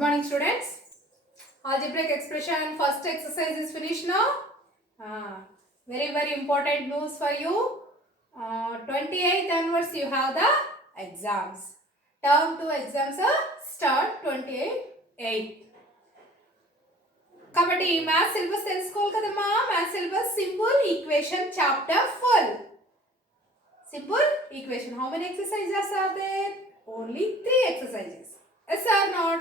morning, students. Algebraic expression first exercise is finished now. Very important news for you. 28th onwards you have the exams. Term 2 exams start 28th. కాబట్టి maths syllabus తెలుసుకోవాలి కదమ్మా. Maths syllabus simple equation chapter full. Simple equation. How many exercises are there? Only 3 exercises. Yes or not?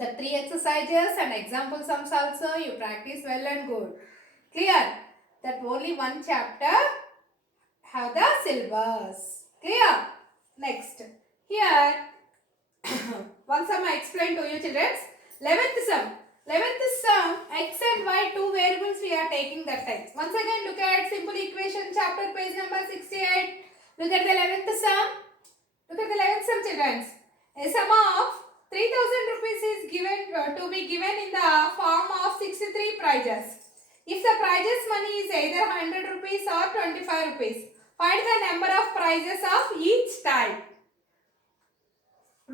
The 3 exercises and example sums also you practice well and good. Clear? That only one chapter have the syllabus. Clear? Next. Here one sum I explained to you, children. 11th sum. 11th sum, x and y, two variables we are taking that time. Once again look at simple equation chapter page number 68. Look at the 11th sum. Look at the 11th sum, children. A sum of 3000 rupees is given to be given in the form of 63 prizes. If the prizes money is either 100 rupees or 25 rupees, find the number of prizes of each type.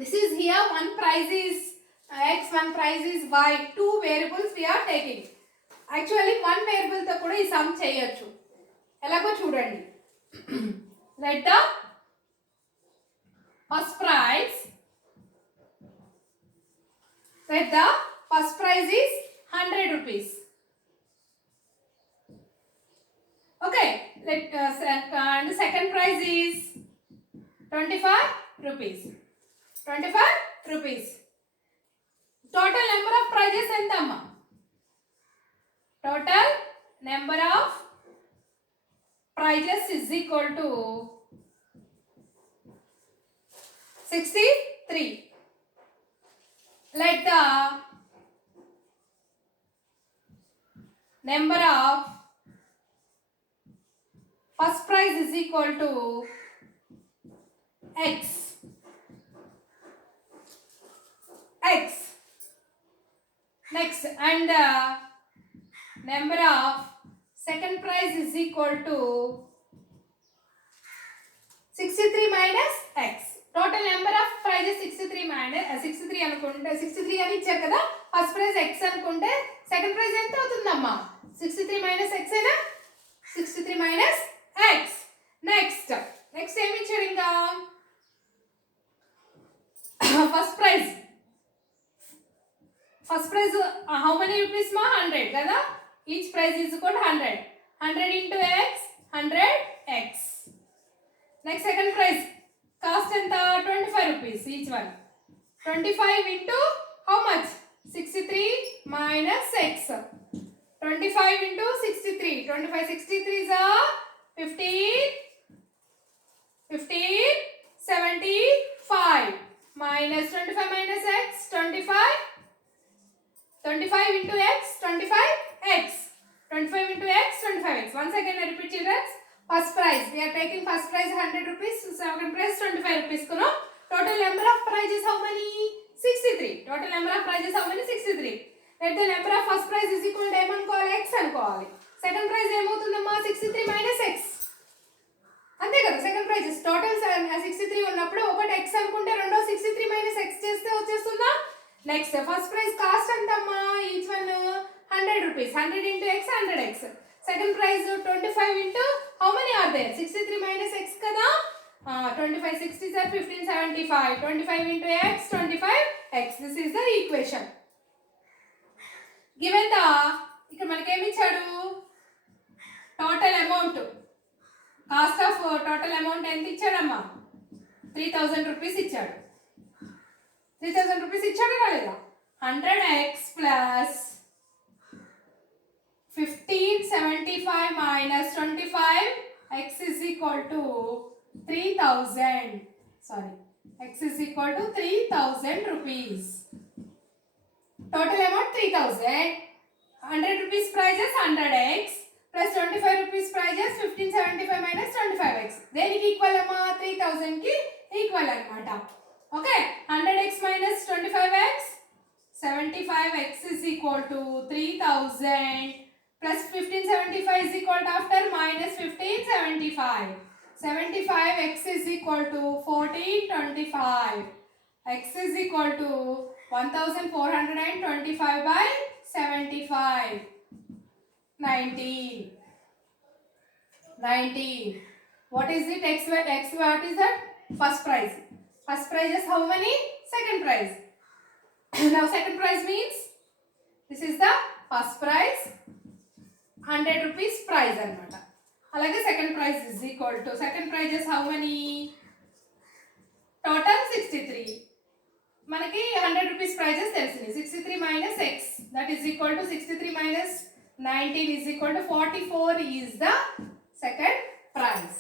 This is here one prize is x, one prize is y. Two variables we are taking. Actually one variable తో కూడా ఈ some చేయొచ్చు. ఎలాగో చూడండి. Let the first prize. Let the first prize is 100 rupees. Okay. And the second prize is 25 rupees. 25 rupees. Total number of prizes entama? Total number of prizes is equal to 63. Let the number of first prize is equal to x. Next, and the number of second prize is equal to 63 minus x. Total number of prizes 63 minus 63 అనుకుంటే 63 అని ఇచ్చారు కదా. First prize x అనుకుంటే second prize ఎంత అవుతుందమ్మా? 63 minus x అయినా 63 minus x. Next ఏమి ఇచ్చారు ఇంకా? First prize how many rupees ma? 100 kada. Each prize is equal to 100 into x, 100x. Next second prize cost enta 25 rupees each one. 25 into how much? 63 minus x. 25 into 63. 25 63s are 15 75 minus 25 minus x 25 into x 25x. 25 into x 25x. Once again I repeat, children. First prize we are taking first prize 100 rupees. Second prize 25 rupees kuno. Total number of prizes how many? 63. Total number of prizes how many? 63. Let the number of first prize is equal to call x అనుకోవాలి. Second prize ఏమవుతుందమ్మా? 63 minus x. అంతే కదా. Second prizes total 63 ఉన్నప్పుడు ఒకటి x అనుకుంటే రెండో 63 minus x చేస్తే వచ్చేస్తుందా? Next first prize cost ఎంతమ్మా? Each one 100 rupees. 100 into x 100x. Second prize 25 into how many are there? 63 minus x కదా. 25 60s are 15 75. 25 into x 25x. This is the equation. Given the ఇక్కడ మనకి ఏమి ఇచ్చాడు? Total amount cost of total amount ఎంత ఇచ్చాడమ్మా? 3000 rupees ఇచ్చాడు. 3000 rupees ఇచ్చాడా లేదా? 100x plus 1575 minus 25 x is equal to 3000. Sorry, x is equal to 3000 rupees. Total amount 3000. 100 rupees prizes 100x plus 25 rupees prizes 1575 minus 25x. దేనికి equal అమ్మా? 3000 కి equal అన్నమాట. Okay, 100x minus 25x 75x is equal to 3000 plus 1575 is equal to after minus 1575. 75x is equal to 1425. X is equal to 1425 by 75. 19. 19. What is it? X what is that? First prize. First prize is how many? Second prize. Now second prize means this is the first prize. 100 rupees prize anamata. Alage second prize is equal to, second prize is how many? Total 63. మనకి 100 rupees prices తెలిసింది. 63 minus x, that is equal to 63 minus 19 is equal to 44 is the second prize.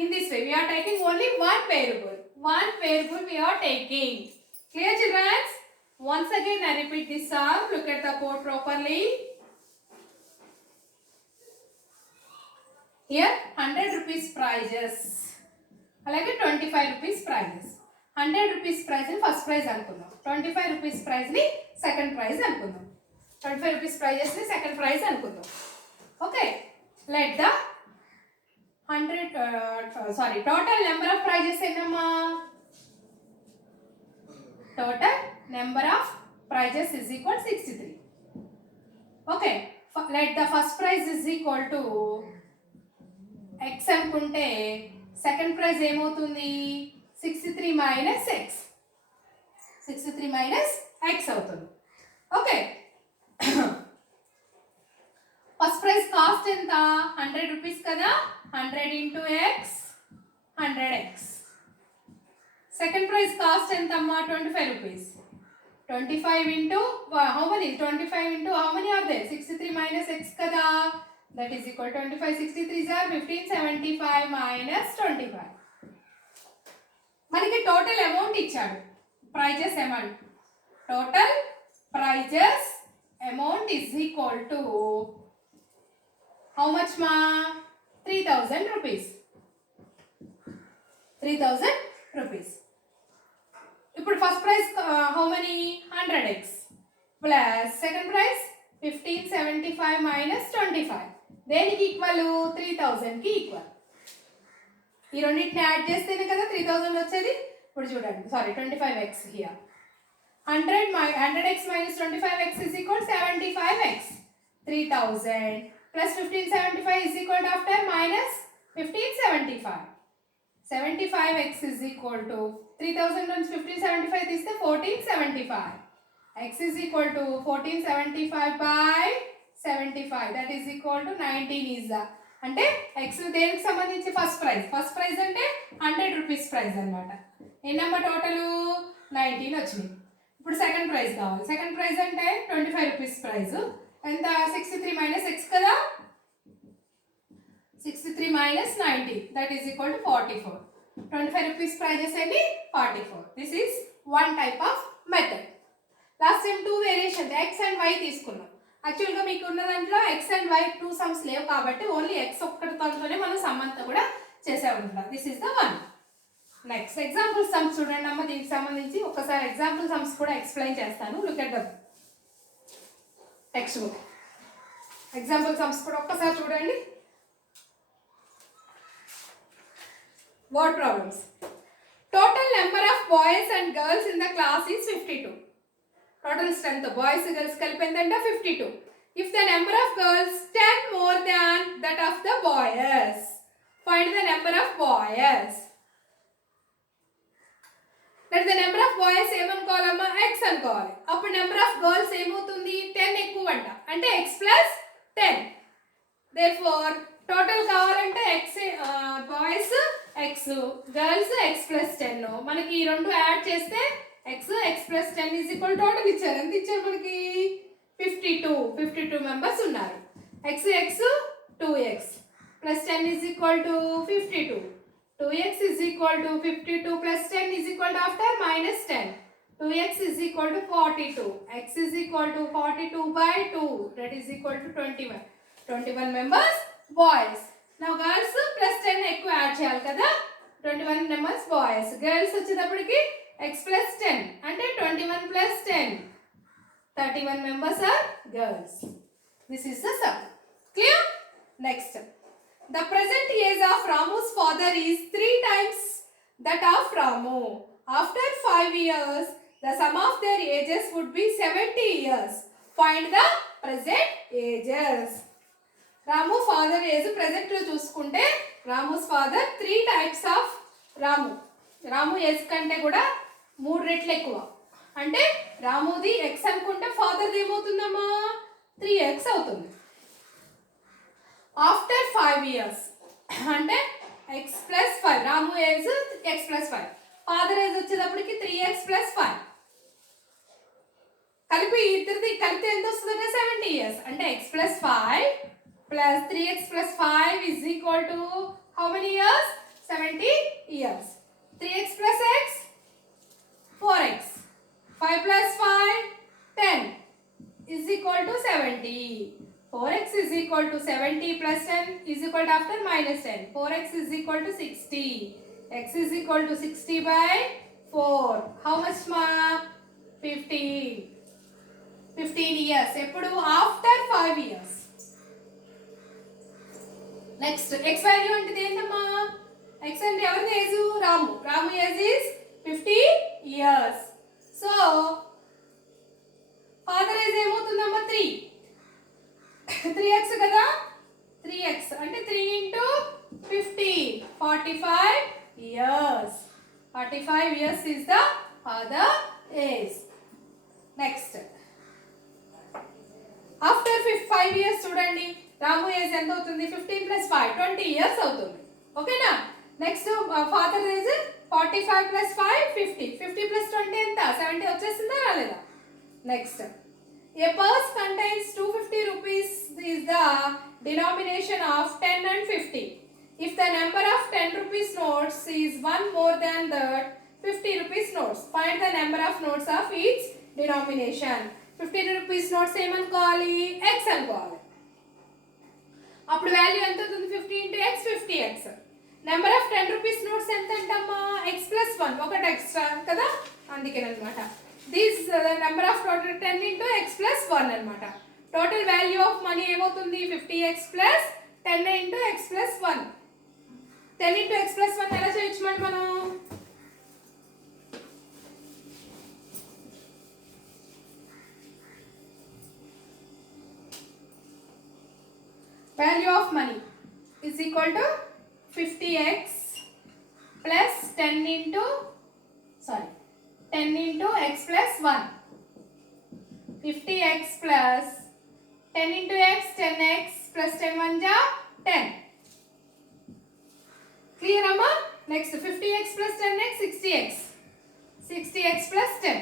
In this way we are taking only one variable. One variable we are taking. Clear children? Once again I repeat this sum. Look at the code properly. Here 100 rupees prizes. అలాగే 25 rupees prizes. 100 rupees prize ni first prize అనుకుందాం. 25 rupees prize ni second prize అనుకుందాం. 25 rupees prizes ni second prize అనుకుందాం. Okay. Let the total number of prizes enamma? Total number of prizes is equal to 63. Okay. Let the first prize is equal to x అనుకుంటే second prize ఏమవుతుంది? 63 minus x. 63 minus x అవుతుంది. Okay. First prize cost ఎంత? 100 rupees కదా. 100 into x, 100x. Second prize cost ఎంత అమ్మా? 25 rupees. 25 into how many? 25 into how many are there? 63 minus x కదా. That is equal to 25. 63s are 15. 75 minus 25. మనకి total amount ఇచ్చాడు. Prizes amount. Total prizes amount is equal to how much మా? 3000 rupees. 3000 rupees. ఇప్పుడు first prize how many? 100x plus second prize 1575 minus 25. దేనికి equal? 3000 కి equal. ఈ రెండింటిని add చేస్తేనే కదా 3000 వచ్చేది. ఇప్పుడు చూడండి, sorry 25x here. 100x minus 25x is equal to 75x. 3000 plus 1575 is equal to after minus 1575. 75x is equal to 3000 and 1575 is the 1475. X is equal to 1475 by 75. That is equal to 19 is the. అంటే x దేనికి సంబంధించి? First prize. First prize అంటే 100 rupees praise అనమాట. ఎన్నమ్మ total? 19 వచ్చింది. ఇప్పుడు second prize కావాలి. Second prize అంటే 25 rupees praise. ఎంత? 63 మైనస్ x కదా. 63 minus 90, that is equal to 44. 25 rupees prices and 44. This is one type of method. Last time two variations, x and y తీసుకున్నాం. Actual గా మీకు ఉన్న దాంట్లో x and y two sums లేవు కాబట్టి only x ఒక్కటితోనే మనం some అంతా కూడా చేసామన్నమాట. This is the one. Next example sums చూడండి అమ్మ. దీనికి సంబంధించి ఒకసారి ఎగ్జాంపుల్ సమ్స్ కూడా ఎక్స్ప్లెయిన్ చేస్తాను. Look at the text book. Example sums కూడా ఒక్కసారి చూడండి. Word problems. Total number of boys and girls in the class is 52. Total strength boys and girls కలిపి ఎంత? 52. If the number of girls 10 more than that of the boys, find the number of boys. Let the number of boys ఏమనుకోవాలమ్మా? x అనుకోవాలి. అప్పుడు number of girls ఏమవుతుంది? 10 ఎక్కువ అంట. అంటే x plus 10. Therefore total కావాలంటే x boys x, girls x plus 10. మనకి ఈ రెండు యాడ్ చేస్తే x plus 10 is equal total ఇచ్చారు. ఎంత ఇచ్చారు మనకి? 52 మెంబర్స్ ఉన్నారు. x 2x plus 10 is equal to 52. 2x is equal to 52 plus 10 is equal to after minus 10. 2x is equal to 42. x is equal to 42 by 2, that is equal to 21. 21 members boys. Now girls plus 10 ఎక్కువ add చేయాలి కదా. 21 members boys. Girls వచ్చేటప్పటికి x plus 10 అంటే 21 plus 10. 31 members are girls. This is the sum. Clear? Next. The present age of Ramu's father is 3 times that of Ramu. After 5 years, The sum of their ages would be 70 years. Find the present ages. Ramu father age present lo చూసుకుంటే Ramu's father 3 types of Ramu age కంటే కూడా 3 రెట్లు ఎక్కువ. అంటే రాముది x అనుకుంటే ఫాదర్ది ఏమవుతుందమ్మా 3x అవుతుంది. After 5 years అంటే x plus 5 Ramu age x plus 5 father age వచ్చేటప్పటికి 3x plus 5 కలిపి ఇద్దరిది కలిపితే ఎంత వస్తుందంటే 70 years అంటే x plus 5 plus 3x plus 5 is equal to how many years 70 years. 3x plus x 4x 5 plus 5 10 is equal to 70. 4x is equal to 70 plus 10 is equal to after minus 10. 4x is equal to 60. X is equal to 60 by 4. How much ma? 15. 15 years. Eppudu after 5 years. Next, x value ante endamma? X ante evardi age? Ramu age is 50 years. So, father age emotundamma 3. 3x కదా 3x అంటే 3 into 50 45 years. 45 years is the father age. Next, after 5 years చూడండి రాము age ఎంత అవుతుంది 15 plus 5 20 years అవుతుంది. ఓకేనా? Next father age 45 plus 5 50 50 plus 20 ఎంత 70 వచ్చేసిందా రాలేదా? Next, a purse contains 250 rupees is the denomination of 10 and 50. If the number of 10 rupees notes is one more than the 50 rupees notes, find the number of notes of each denomination. 50 rupees notes ఏమనుకోవాలి x అనుకోవాలి. అప్పుడు value ఎంత అవుతుంది 50 into x 50x. Number of 10 rupees notes ఎంత అంటమ్మా x plus 1 ఒకటి extra కదా అందుకేనన్నమాట. This the number of total 10 into x plus 1 అన్నమాట. Total value of money ఏమవుతుంది 50x plus 10 into x plus 1. 10 into x plus 1 ఎలా చేయొచ్చు మనం? Value of money is equal to 50x plus 10 into x plus 1. 50x plus 10 into x 10x plus 10 1 ja 10. Clear amma? Next 50x plus 10x 60x. 60x plus 10.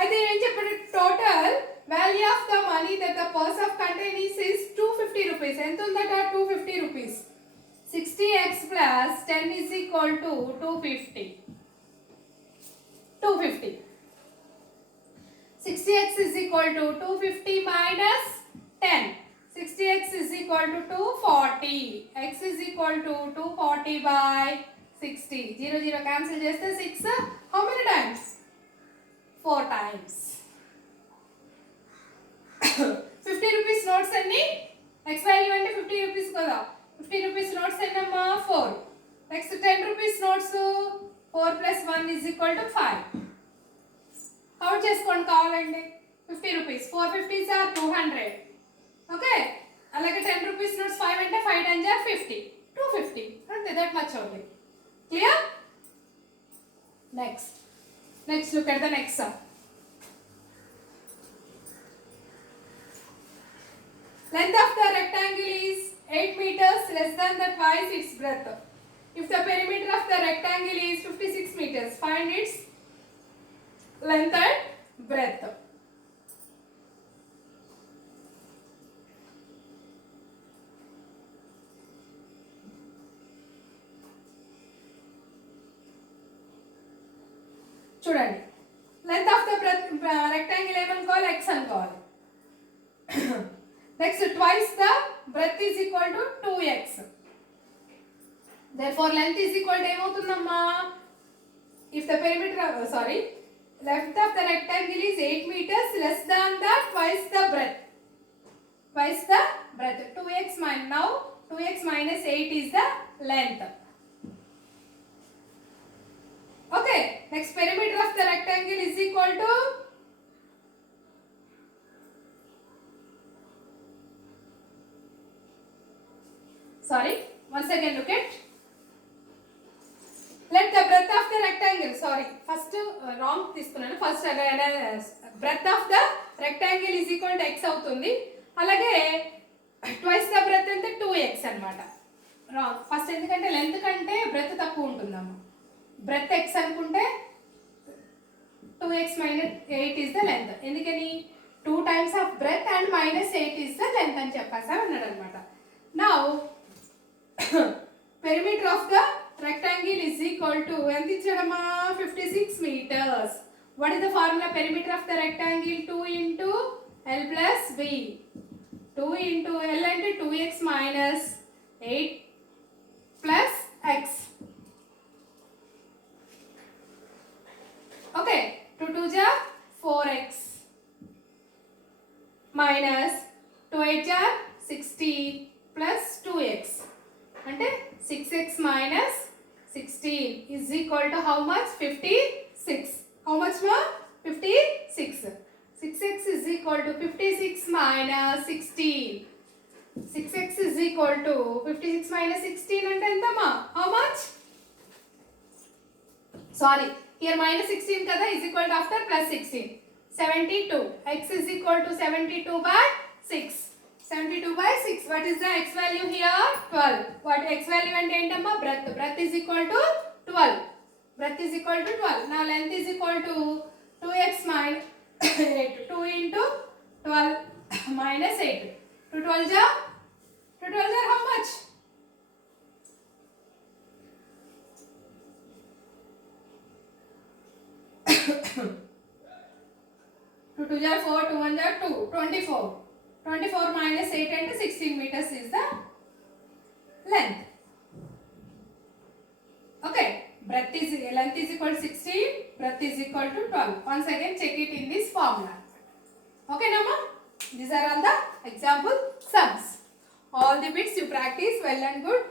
అయితే ఏం చెప్పాడు total value of the money that the purse of contains is 250 rupees. ఎంత ఉందట 250 rupees. 60x plus 10 is equal to 250. 60x is equal to 250 minus 10. 60x is equal to 240. X is equal to 240 by 60. 0 0 cancel చేస్తే 6 how many times? 4 times. 50 rupees notes అన్ని x value అంటే 50 rupees కదా 50 rupees notes ఎన్నమ్మా 4. Next 10 rupees notes 4 plus 1 is equal to 5. Count చేసుకోండి కావాలండి 50 rupees 4 50s are 200. Okay అలాగే 10 rupees notes 5 అంటే 5 times are 50 250 అంతే that much only. Clear? Next look at the next sum. Length of the rectangle is 8 meters less than the twice its breadth. If the perimeter of the rectangle is 56 meters, find its length and breadth. చూడండి length of the rectangle ఏమనుకోవాలి x అనుకోవాలి. Next twice the breadth is equal to 2x. Therefore length is equal to ఏమవుతుందమ్మా if the perimeter length of the rectangle is 8 meters less than the twice the breadth 2x minus now 2x minus 8 is the length. Okay, Next, perimeter of the rectangle is equal to once again look at. Let the breadth of the rectangle, first wrong తీసుకున్నాను. First breadth of the rectangle is equal to x అవుతుంది. అలాగే twice the breadth అంటే 2x అన్నమాట. Wrong. First ఎందుకంటే length కంటే breath తక్కువ ఉంటుందమ్మా. Breath x అనుకుంటే 2x minus 8 is the length. ఎందుకని 2 times of breadth and minus 8 is the length అని చెప్పేసారు అన్నాడు అనమాట. Now perimeter of the rectangle is equal to ఎంత ఇచ్చాడమ్మా 56 meters. What is the formula? Perimeter of the rectangle 2 into L plus B. 2 into L అంటే 2x minus 8 plus x. Okay, 2 2 ja 4x minus 2 8 ja 60 plus 2x అంటే 6x minus 16 is equal to how much? 56. How much more? 56. 6x is equal to 56 minus 16. 6x is equal to 56 minus 16 అంటే ఎంతమ్మా? How much? Sorry, here minus 16 kada is equal to after plus 16. 72. X is equal to 72 by 6. 72 by 6. What is the x value here? 12. What x value అంటే ఏంటమ్మా? Breadth. Breadth is equal to 12. Breadth is equal to 12. Now length is equal to 2x minus 8. 2 into 12 minus 8. 2 12 ja? 2 12 ja how much? 2 2 ja 4, 2 1 ja 2. 24. 24 minus 8 and 16 meters is the length. Okay, length is equal to 16, breadth is equal to 12. Once again check it in this formula. Okay, Nama? These are all the example sums. All the bits you practice well and good.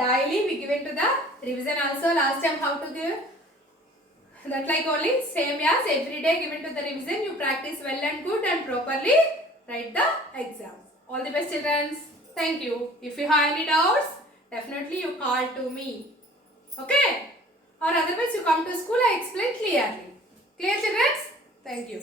Daily we given to the revision also. Last time how to give that like only same as every day given to the revision. You practice well and good and properly write the exam. All the best children. Thank you. If you have any doubts, definitely you call to me. Okay? Or otherwise you come to school, I explain clearly. Clear children? Thank you.